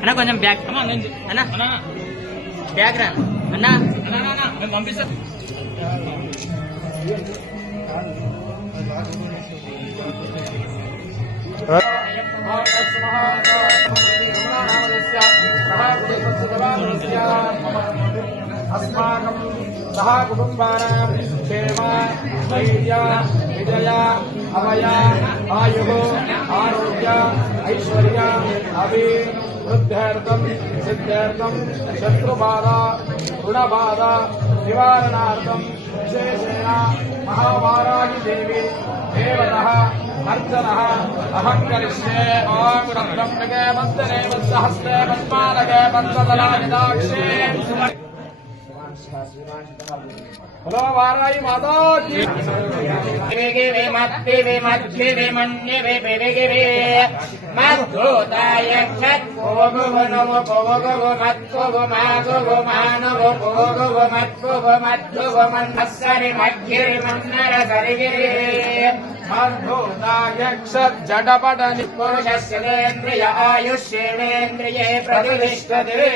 అన్నా కొంచెం బ్యాగ్ అన్నా బ్యాగ్ రా అన్నా మేము పంపిస్తాం. अस्माकं सह कुटुम्बानां क्षेम धैर्य विजय अभय आयुः आरोग्य ऐश्वर्य अभिवृद्ध्यर्थं सिद्ध्यर्थं शत्रुबाधा ऋणबाधा निवारणार्थं विशेषेण महावाराही देवी देवतः अर्चनः अहं करिष्ये। ॐ रत्नम्बिके वन्दने वत्सहस्ते पद्मालके वत्सदलायदाक्षे। हेलो वाराही माता की गिवे मद्दिवे मद्दिवे मन्यवे बेगिवे मद्धोताय क्षत्कोगो नमो कोगो मत्कोगो मागो मानवो कोगो मत्कोगो मद्धो मन्नस्सरि मद्गिरि मन्नर सरिगिरि मद्धोताय क्षत् जडपडनि पुरुषस्य इन्द्रिय आयुष्येन्द्रिये प्रतिष्ठते।